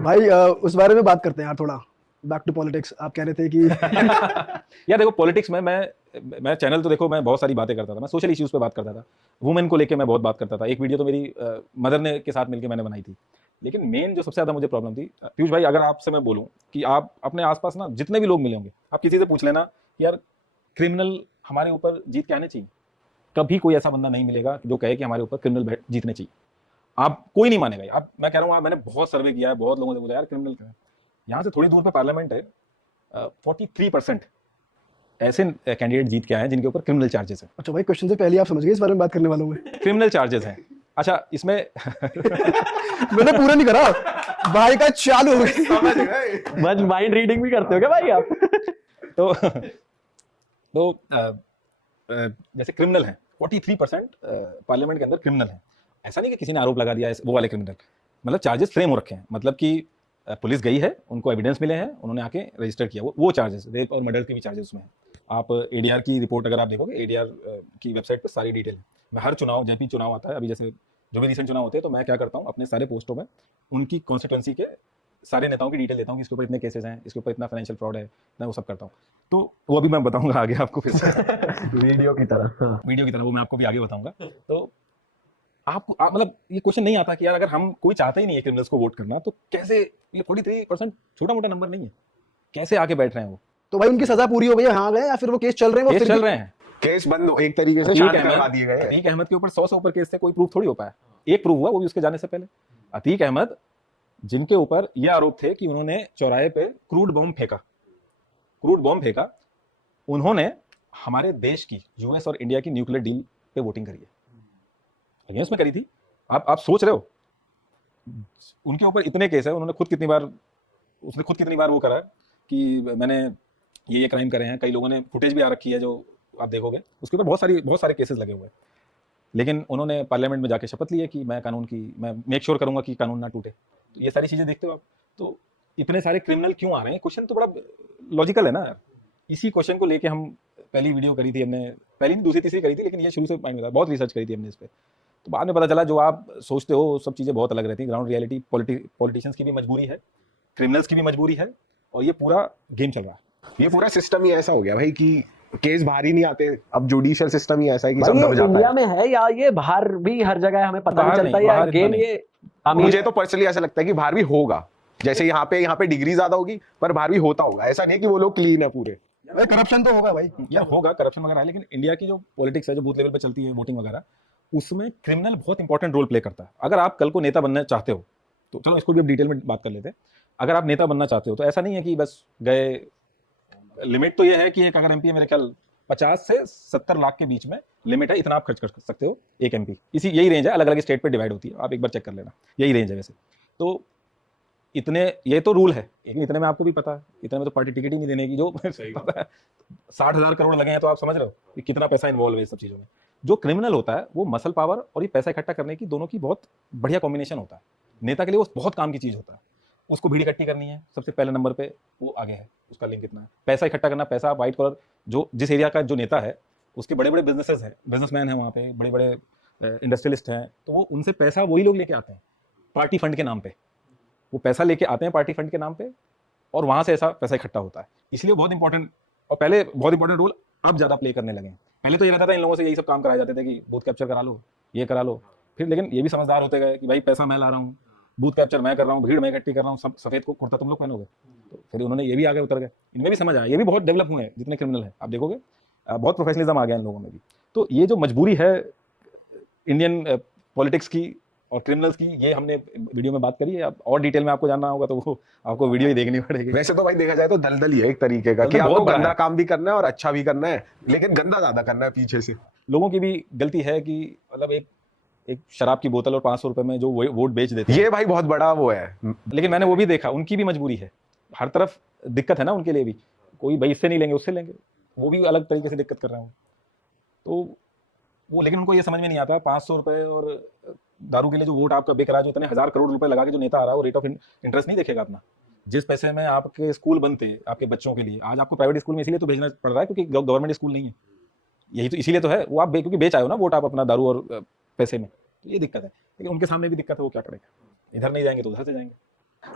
भाई उस बारे में बात करते हैं यार थोड़ा। बैक टू पॉलिटिक्स, आप कह रहे थे कि यार देखो, पॉलिटिक्स में मैं चैनल तो देखो, मैं बहुत सारी बातें करता था, मैं सोशल इश्यूज पे बात करता था, वुमेन को लेके मैं बहुत बात करता था। एक वीडियो तो मेरी मदर ने के साथ मिलकर मैंने बनाई थी। लेकिन मेन जो सबसे ज्यादा मुझे प्रॉब्लम थी, पीयूष भाई, अगर आपसे मैं बोलूं कि आप अपने आसपास ना जितने भी लोग मिले होंगे, आप किसी से पूछ लेना कि यार क्रिमिनल हमारे ऊपर जीत के आने चाहिए, कभी कोई ऐसा बंदा नहीं मिलेगा जो कहे कि हमारे ऊपर क्रिमिनल जीतने चाहिए। आप कोई नहीं मानेगा। आप, मैं कह रहा हूँ, मैंने बहुत सर्वे किया है, बहुत लोगों से बोला यार क्रिमिनल क्या है। यहाँ से थोड़ी दूर पे पार्लियामेंट है, 43% ऐसे कैंडिडेट जीत के आए हैं जिनके ऊपर क्रिमिनल चार्जेस हैं। अच्छा भाई, क्वेश्चन से पहले आप समझ गए इस बारे में बात करने वालों में। क्रिमिनल चार्जेस हैं। अच्छा, इसमें मैंने पूरा नहीं करा, भाई का चालू हो गया। बस माइंड रीडिंग भी करते हो क्या भाई आप? तो जैसे क्रिमिनल हैं 43% पार्लियामेंट के अंदर क्रिमिनल हैं। ऐसा नहीं कि किसी ने आरोप लगा दिया वो वाले क्रिमिनल, मतलब चार्जेस फ्रेम हो रखे हैं। मतलब कि पुलिस गई है, उनको एविडेंस मिले हैं, उन्होंने आके रजिस्टर किया, वो चार्जेस, रेप और मर्डर के भी चार्जेस उसमें हैं। आप एडीआर की रिपोर्ट अगर आप देखोगे, एडीआर की वेबसाइट पर सारी डिटेल है। मैं हर चुनाव, जब भी चुनाव आता है, अभी जैसे जो भी रिसेंट चुनाव होते हैं, तो मैं क्या करता हूँ, अपने सारे पोस्टों में उनकी कॉन्स्टिट्यूंसी के सारे नेताओं की डिटेल देता हूँ कि इसके ऊपर इतने केसेस हैं, इसके ऊपर इतना फाइनेंशियल फ्रॉड है, मैं वो सब करता हूँ। तो वो अभी मैं बताऊंगा आगे आपको, फिर से वीडियो की तरह। वीडियो की तरह वो मैं आपको भी आगे बताऊंगा। तो आपको मतलब ये क्वेश्चन नहीं आता कि यार अगर हम, कोई चाहता ही नहीं है क्रिमिनल्स को वोट करना, तो कैसे ये 43% छोटा मोटा नंबर नहीं है, कैसे आके बैठ रहे हैं वो? तो भाई उनकी सजा पूरी हो गई है, हाँ गए, या फिर वो केस चल रहे हैं? वो केस फिर चल भी रहे हैं। केस बंद एक तरीके से अतीक शांत करवा दिए गए। अतीक अहमद के ऊपर 100 से ऊपर केस थे, कोई प्रूफ थोड़ी हो पाया। एक प्रूफ हुआ, वो भी उसके जाने से पहले। अतीक अहमद, जिनके ऊपर ये आरोप थे कि उन्होंने चौराहे पे क्रूड बॉम्ब फेंका, उन्होंने हमारे देश की, यूएस और इंडिया की न्यूक्लियर डील पे वोटिंग करी है, अगेंस्ट में करी थी। आप सोच रहे हो, उनके ऊपर इतने केस है, उसने खुद कितनी बार वो करा कि मैंने ये क्राइम करे हैं। कई लोगों ने फुटेज भी आ रखी है, जो आप देखोगे, उसके ऊपर बहुत सारे केसेस लगे हुए हैं। लेकिन उन्होंने पार्लियामेंट में जाके शपथ ली है कि मैं मेक श्योर करूंगा कि कानून ना टूटे। तो ये सारी चीजें देखते हो आप, तो इतने सारे क्रिमिनल क्यों आ रहे हैं? क्वेश्चन तो बड़ा लॉजिकल है ना यार। इसी क्वेश्चन को लेके हम पहली वीडियो करी थी हमने, पहली नहीं दूसरी तीसरी करी थी, लेकिन ये शुरू से माइंड में था, बहुत रिसर्च करी थी हमने इस पर। तो बाद में पता चला जो आप सोचते हो सब चीज़ें बहुत अलग रहती हैं। ग्राउंड रियलिटी, पॉलिटिशियंस की भी मजबूरी है, क्रिमिनल्स की भी मजबूरी है, और ये पूरा गेम चल रहा है। ये पूरा सिस्टम ही ऐसा हो गया भाई कि केस बाहर ही नहीं आते। अब जुडिशियल सिस्टम ही ऐसा है कि भाई सब ये दब जाता इंडिया है। में है या ये बाहर भी हर जगह हमें पता नहीं बाहर चलता? नहीं, या बाहर इतना गेम नहीं। ये अमीर मुझे तो पर्सनली ऐसा लगता है कि बाहर भी होगा, जैसे यहाँ पे डिग्री ज्यादा होगी, पर बाहर भी होता होगा। ऐसा नहीं कि वो लोग क्लीन है पूरे। भाई करप्शन तो होगा भाई। यार होगा करप्शन वगैरह है, लेकिन इंडिया की जो पॉलिटिक्स है, जो बूथ लेवल पे चलती है, वोटिंग वगैरह, उसमें क्रिमिनल बहुत इंपॉर्टेंट रोल प्ले करता है। अगर आप कल को नेता बनना चाहते हो, तो चलो इसको भी अब डिटेल में बात कर लेते हैं। अगर आप नेता बनना चाहते हो, तो ऐसा नहीं है कि बस गए, लिमिट तो ये है कि एक अगर एमपी है, मेरे ख्याल 50 से 70 लाख के बीच में लिमिट है, इतना आप खर्च कर सकते हो एक एमपी। यही रेंज है, अलग अलग स्टेट पे डिवाइड होती है, आप एक बार चेक कर लेना, यही रेंज है वैसे। तो इतने, ये तो रूल है, लेकिन इतने में आपको भी पता है, इतने में तो पार्टी टिकट ही नहीं देने की जो पता है 60,000 करोड़ लगे हैं, तो आप समझ रहे हो कि कितना पैसा इन्वॉल्व है इस सब चीज़ों में। जो क्रिमिनल होता है वो मसल पावर और ये पैसा इकट्ठा करने की, दोनों की बहुत बढ़िया कॉम्बिनेशन होता है। नेता के लिए वो बहुत काम की चीज़ होता है। उसको भीड़ इकट्ठी करनी है, सबसे पहले नंबर पे वो आगे है, उसका लिंक कितना है, पैसा इकट्ठा करना, पैसा व्हाइट कॉलर, जो जिस एरिया का जो नेता है उसके बड़े बड़े बिजनेसेस हैं, बिजनेसमैन हैं वहाँ पे, बड़े बड़े इंडस्ट्रियलिस्ट हैं, तो वो उनसे पैसा वही लोग लेके आते हैं पार्टी फंड के नाम पे। वो पैसा लेके आते हैं पार्टी फंड के नाम पे, और वहां से ऐसा पैसा इकट्ठा होता है। इसलिए बहुत इंपॉर्टेंट, और पहले बहुत इंपॉर्टेंट रोल अब ज्यादा प्ले करने लगे हैं। पहले तो ये रहता था इन लोगों से यही सब काम कराए जाते थे कि बूथ कैप्चर करा लो, ये करा लो, फिर लेकिन ये भी समझदार होते गए कि भाई पैसा मैं ला रहा हूँ, बूथ कैप्चर मैं कर रहा हूँ, भीड़ मैं इकट्ठी कर रहा हूँ, सब सफेद को कुर्ता तुम लोग पहनोगे। तो फिर उन्होंने ये भी आगे उतर गए, इनमें भी समझ आया, ये भी बहुत डेवलप हुए हैं जितने क्रिमिनल हैं, आप देखोगे बहुत प्रोफेशनलिज्म आ गया इन लोगों में भी। तो ये जो मजबूरी है इंडियन पॉलिटिक्स की और क्रिमिनल्स की, ये हमने वीडियो में बात करी है। अब और डिटेल में आपको जानना होगा तो वो आपको वीडियो ही देखनी पड़ेगी। वैसे तो भाई देखा जाए तो दलदल ही है एक तरीके का, कि दलदल आपको बहुत बड़ा गंदा है। काम भी करना है और अच्छा भी करना है, लेकिन गंदा ज्यादा करना है पीछे से। लोगों की भी गलती है कि मतलब एक शराब की बोतल और 500 रुपए में जो वोट बेच देते हैं, ये भाई बहुत बड़ा वो है। लेकिन मैंने वो भी देखा, उनकी भी मजबूरी है, हर तरफ दिक्कत है ना उनके लिए भी। कोई भाई इससे नहीं लेंगे उससे लेंगे, वो भी अलग तरीके से दिक्कत कर रहे हैं। तो वो, लेकिन उनको ये समझ में नहीं आता 500 रुपए और दारू के लिए जो वोट आपका बिक रहा है, जो इतने 1000 करोड़ रुपए लगा के जो नेता आ रहा है, वो रेट ऑफ इंटरेस्ट नहीं देखेगा अपना। जिस पैसे में आपके स्कूल बनते आपके बच्चों के लिए, आज आपको प्राइवेट स्कूल में इसीलिए तो भेजना पड़ रहा है क्योंकि गवर्नमेंट स्कूल नहीं है, यही तो इसीलिए तो है। वो आप क्योंकि बेच आए हो ना वोट आप अपना दारू और पैसे में, तो ये दिक्कत है। लेकिन उनके सामने भी दिक्कत है, वो क्या करेगा, इधर नहीं जाएंगे तो उधर से जाएंगे।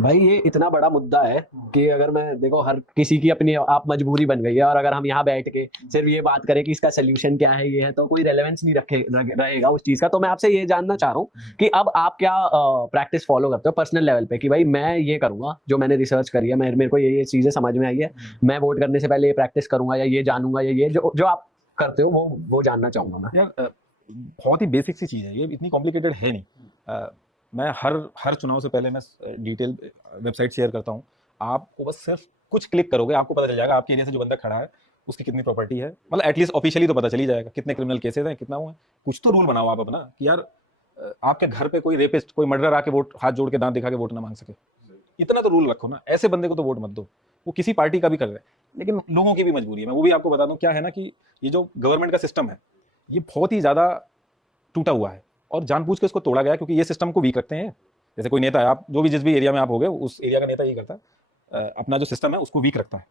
भाई ये इतना बड़ा मुद्दा है कि अगर मैं देखो हर किसी की अपनी आप मजबूरी बन गई है, और अगर हम यहाँ बैठ के सिर्फ ये बात करें कि इसका सोल्यूशन क्या है ये है, तो कोई रेलेवेंस नहीं रहेगा उस चीज का। तो मैं आपसे ये जानना चाह रहा हूँ कि अब आप क्या प्रैक्टिस फॉलो करते हो पर्सनल लेवल पे, कि भाई मैं ये करूंगा, जो मैंने रिसर्च करी है, मेरे को ये चीजें समझ में आई है, मैं वोट करने से पहले ये प्रैक्टिस करूंगा या ये जानूंगा, या ये जो आप करते हो वो जानना चाहूंगा मैं। यार बहुत ही बेसिक सी चीज़ है, ये इतनी कॉम्प्लिकेटेड है नहीं। मैं हर चुनाव से पहले मैं डिटेल वेबसाइट शेयर करता हूँ। आपको बस सिर्फ कुछ क्लिक करोगे, आपको पता चल जाएगा आपके एरिया से जो बंदा खड़ा है उसकी कितनी प्रॉपर्टी है, मतलब एटलीस्ट ऑफिशियली तो पता चल ही जाएगा कितने क्रिमिनल केसेस हैं, कितना हुआ है। कुछ तो रूल बनाओ आप अपना कि यार आपके घर पे कोई रेपिस्ट, कोई मर्डर आके वोट हाथ जोड़ के दांत दिखा के वोट ना मांग सके, इतना तो रूल रखो ना। ऐसे बंदे को तो वोट मत दो, वो किसी पार्टी का भी कर रहे हैं, लेकिन लोगों की भी मजबूरी है। मैं वो भी आपको बता दूं, क्या है ना कि ये जो गवर्नमेंट का सिस्टम है ये बहुत ही ज़्यादा टूटा हुआ है और जानबूझ के इसको तोड़ा गया है, क्योंकि ये सिस्टम को वीक रखते हैं। जैसे कोई नेता है, आप जो भी जिस भी एरिया में आप हो गए, उस एरिया का नेता ये करता है, अपना जो सिस्टम है उसको वीक रखता है।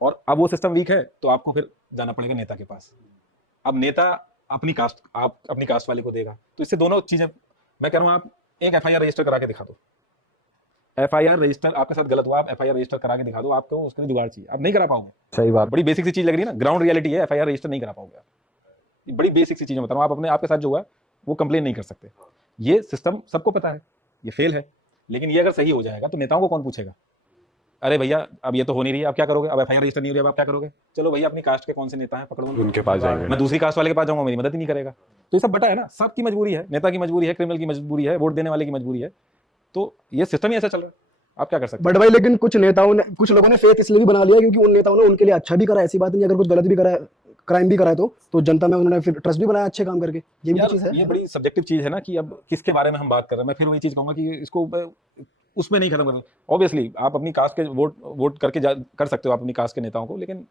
और अब वो सिस्टम वीक है तो आपको फिर जाना पड़ेगा नेता के पास। अब नेता अपनी कास्ट, आप अपनी कास्ट वाले को देगा, तो इससे दोनों चीज़ें, मैं कह रहा हूँ आप एक FIR रजिस्टर करा के दिखा दो। FIR रजिस्टर आपके साथ गलत हुआ, आप FIR रजिस्टर करा के दिखा दो, आपको उसके लिए जुगाड़ चाहिए, आप नहीं करा पाओगे। सही बात। बड़ी बेसिक सी चीज़ लग रही है ना, ग्राउंड रियलिटी है, FIR रजिस्टर नहीं करा पाओगे आप। ये बड़ी बेसिक सी चीज़ें बता रहा हूँ, आप अपने आपके साथ जो हुआ है वो कंप्लेन नहीं कर सकते। ये सिस्टम सबको पता है, ये फेल है, लेकिन ये अगर सही हो जाएगा तो नेताओं को कौन पूछेगा? अरे भैया अब ये तो हो नहीं रही है, आप क्या करोगे? अब FIR रजिस्टर नहीं हो रही है, अब आप क्या करोगे? चलो भैया अपनी कास्ट के कौन से नेता हैं पकड़ो, उनके पास जाएंगे। मैं दूसरी कास्ट वाले के पास जाऊंगा, मेरी मदद ही नहीं करेगा। तो ये सब बटा है ना, सबकी मजबूरी है, नेता की मजबूरी है, क्रिमिनल की मजबूरी है, वोट देने वाले की मजबूरी है। तो ये सिस्टम ही ऐसा चल रहा है, आप क्या कर सकते हैं? बट भाई लेकिन कुछ नेताओं ने, कुछ लोगों ने फेथ इसलिए भी बना लिया क्योंकि उन नेताओं ने उनके लिए अच्छा भी करा, ऐसी बात नहीं, अगर कुछ गलत भी करा, क्राइम भी करा है तो जनता में उन्होंने फिर ट्रस्ट भी बनाया अच्छे काम करके। ये भी यार, चीज है। ये बड़ी सब्जेक्टिव चीज है ना कि अब किसके बारे में हम बात कर रहे हैं। मैं फिर वही चीज कहूंगा कि इसको उसमें नहीं खत्म कर। ऑब्वियसली आप अपनी कास्ट के वोट करके कर सकते हो आप अपनी कास्ट के नेताओं को, लेकिन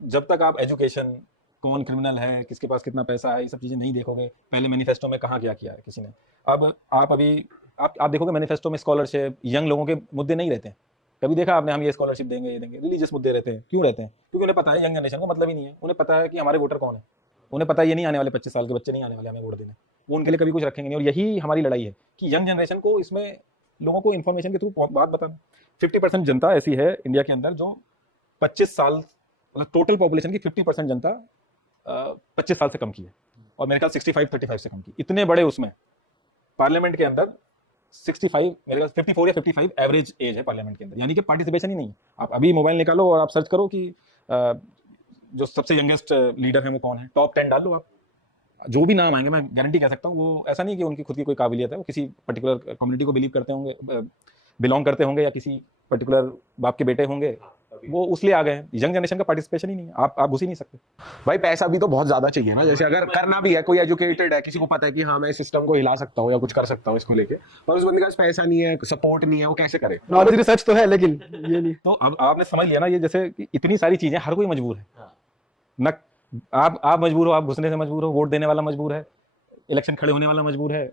जब तक आप एजुकेशन, कौन क्रिमिनल है, किसके पास कितना पैसा है, ये सब चीज़ें नहीं देखोगे, पहले मैनिफेस्टो में कहाँ क्या किया है किसी ने। अब आप अभी आप देखोगे मैनिफेस्टो में स्कॉलरशिप, यंग लोगों के मुद्दे नहीं रहते हैं। कभी देखा आपने हम ये स्कॉलरशिप देंगे, ये देंगे, रिलीजियस मुद्दे रहते हैं। क्यों रहते हैं? क्योंकि उन्हें पता है यंग जनरेशन को मतलब ही नहीं है। उन्हें पता है कि हमारे वोटर कौन है, उन्हें पता है ये नहीं आने वाले 25 साल के बच्चे नहीं आने वाले हमें वोट देने, वो उनके लिए कभी कुछ रखेंगे नहीं। और यही हमारी लड़ाई है कि यंग जनरेशन को इसमें लोगों को इन्फॉर्मेशन के थ्रू बात बताना। 50% जनता ऐसी है इंडिया के अंदर जो 25 साल, मतलब टोटल पॉपुलेशन की 50% जनता 25 साल से कम की है, और मेरे ख्याल 65-35 से कम की। इतने बड़े उसमें पार्लियामेंट के अंदर 65, मेरे ख्याल 54 या 55 एवरेज एज है पार्लियामेंट के अंदर, यानी कि पार्टिसिपेशन ही नहीं है। आप अभी मोबाइल निकालो और आप सर्च करो कि जो सबसे यंगेस्ट लीडर है वो कौन है, टॉप 10 डाल लो आप, जो भी नाम आएंगे मैं गारंटी कह सकता हूँ वो ऐसा नहीं कि उनकी खुद की कोई काबिलियत है, वो किसी पर्टिकुलर कम्युनिटी को बिलीव करते होंगे, बिलोंग करते होंगे, या किसी पर्टिकुलर बाप के बेटे होंगे, वो उसलिए आ गए हैं। यंग जनरेशन का पार्टिसिपेशन ही नहीं है, आप घुस ही नहीं सकते। भाई पैसा भी तो बहुत ज्यादा चाहिए ना, जैसे अगर करना भी है, कोई एजुकेटेड है, किसी को पता है कि हाँ मैं सिस्टम को हिला सकता हूँ या कुछ कर सकता हूँ इसको लेके, पर उस बंदे के पास पैसा नहीं है, सपोर्ट नहीं है, वो कैसे करे? नॉलेज रिसर्च तो है लेकिन ये नहीं। तो अब आपने समझ लिया ना, ये जैसे कि इतनी सारी चीजें, हर कोई मजबूर है न। आप मजबूर हो, आप घुसने से मजबूर हो, वोट देने वाला मजबूर है, इलेक्शन खड़े होने वाला मजबूर है,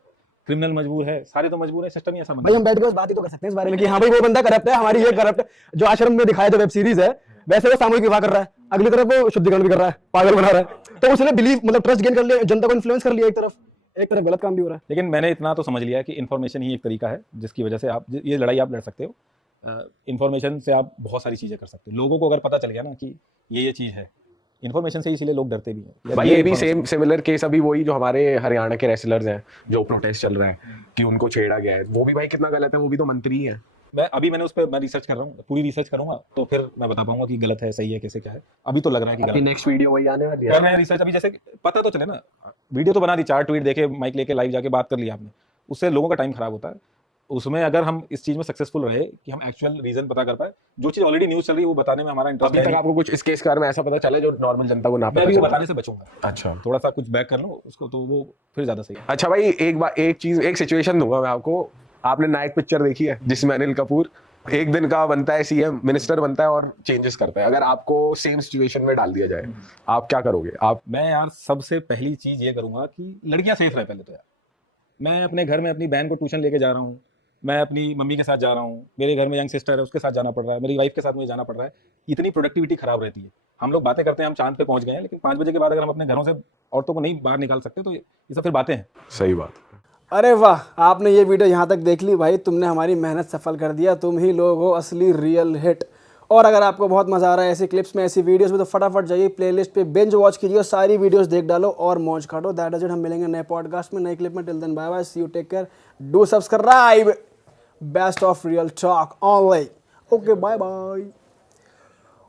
क्रिमिनल मजबूर है, सारे तो मजबूर है। सिस्टम ही ऐसा बना भाई हम बैठ के बात ही तो कर सकते हैं इस बारे में कि हाँ भाई वो बंदा करप्ट है, हमारी ये करप्ट, जो आश्रम में दिखाया जो वेब सीरीज है, वैसे वो सामूहिक विवाह कर रहा है, अगली तरफ वो शुद्धिकरण भी कर रहा है, पागल बना रहा है। तो उसने बिलीव, मतलब ट्रस्ट गेन कर लिया, जनता को इन्फ्लुएंस कर लिया, एक तरफ गलत काम भी हो रहा है। लेकिन मैंने इतना तो समझ लिया कि इन्फॉर्मेशन ही एक तरीका है जिसकी वजह से आप ये लड़ाई आप लड़ सकते हो। इन्फॉर्मेशन से आप बहुत सारी चीज़ें कर सकते हो। लोगों को अगर पता चल गया ना कि ये चीज़ है, इन्फॉर्मेशन से इसीलिए लोग डरते भी हैं। भाई ये भी सेम सिमिलर केस अभी वही जो हमारे हरियाणा के रेसलर्स हैं, जो प्रोटेस्ट चल रहा है कि उनको छेड़ा गया है, वो भी भाई कितना गलत है, वो भी तो मंत्री है। मैंने उस पर मैं रिसर्च कर रहा हूँ, पूरी रिसर्च करूंगा तो फिर मैं बता पाऊंगा कि गलत है, सही है, कैसे क्या है। अभी तो लग रहा है कि गलत है। नेक्स्ट वीडियो वही आने वाली है। कर रहे हैं रिसर्च अभी, जैसे पता तो चले ना, वीडियो तो बना दी, 4 ट्वीट देके, माइक लेके लाइव जाके बात कर लिया आपने, उससे लोगों का टाइम खराब होता है। उसमें अगर हम इस चीज में सक्सेसफुल रहे कि हम एक्चुअल रीजन पता कर पाए, जो चीज ऑलरेडी न्यूज चल रही है वो बताने में हमारा इंटरेस्ट अभी तक आपको कुछ इस केस के बारे में ऐसा पता चला जो नॉर्मल जनता को ना मैं पता भी वो चला? बताने से बचूंगा। अच्छा थोड़ा सा कुछ बैक कर लो उसको, तो वो फिर ज्यादा सही है। अच्छा भाई, एक सिचुएशन दूंगा मैं आपको। आपने नायक पिक्चर देखी है जिसमें अनिल कपूर एक दिन का बनता है सीएम, मिनिस्टर बनता है और चेंजेस करता है? अगर आपको सेम सिचुएशन में डाल दिया जाए, आप क्या करोगे? मैं यार सबसे पहली चीज ये करूंगा कि लड़कियां सेफ रहे। पहले तो यार मैं अपने घर में अपनी बहन को ट्यूशन लेके जा रहा हूँ, मैं अपनी मम्मी के साथ जा रहा हूँ, मेरे घर में यंग सिस्टर है उसके साथ जाना पड़ रहा है, मेरी वाइफ के साथ मुझे जाना पड़ रहा है। इतनी प्रोडक्टिविटी खराब रहती है। हम लोग बातें करते हैं हम चांद पे पहुंच गए हैं, लेकिन 5 बजे के बाद अगर हम अपने घरों से औरतों को नहीं बाहर निकाल सकते तो ये सब फिर बातें हैं। सही बात। अरे वाह, आपने ये वीडियो यहाँ तक देख ली भाई, तुमने हमारी मेहनत सफल कर दिया। तुम ही लोग हो असली रियल हिट। और अगर आपको बहुत मजा आ रहा है ऐसी क्लिप्स में, ऐसी वीडियोस में, तो फटाफट जाइए प्लेलिस्ट पे बिंज वॉच कीजिए, सारी वीडियोस देख डालो और मौज काटो। That is it. हम मिलेंगे नए पॉडकास्ट में, नई क्लिप में। Till then bye bye, see you, take care, do subscribe. Best of real talk only. Okay, bye bye.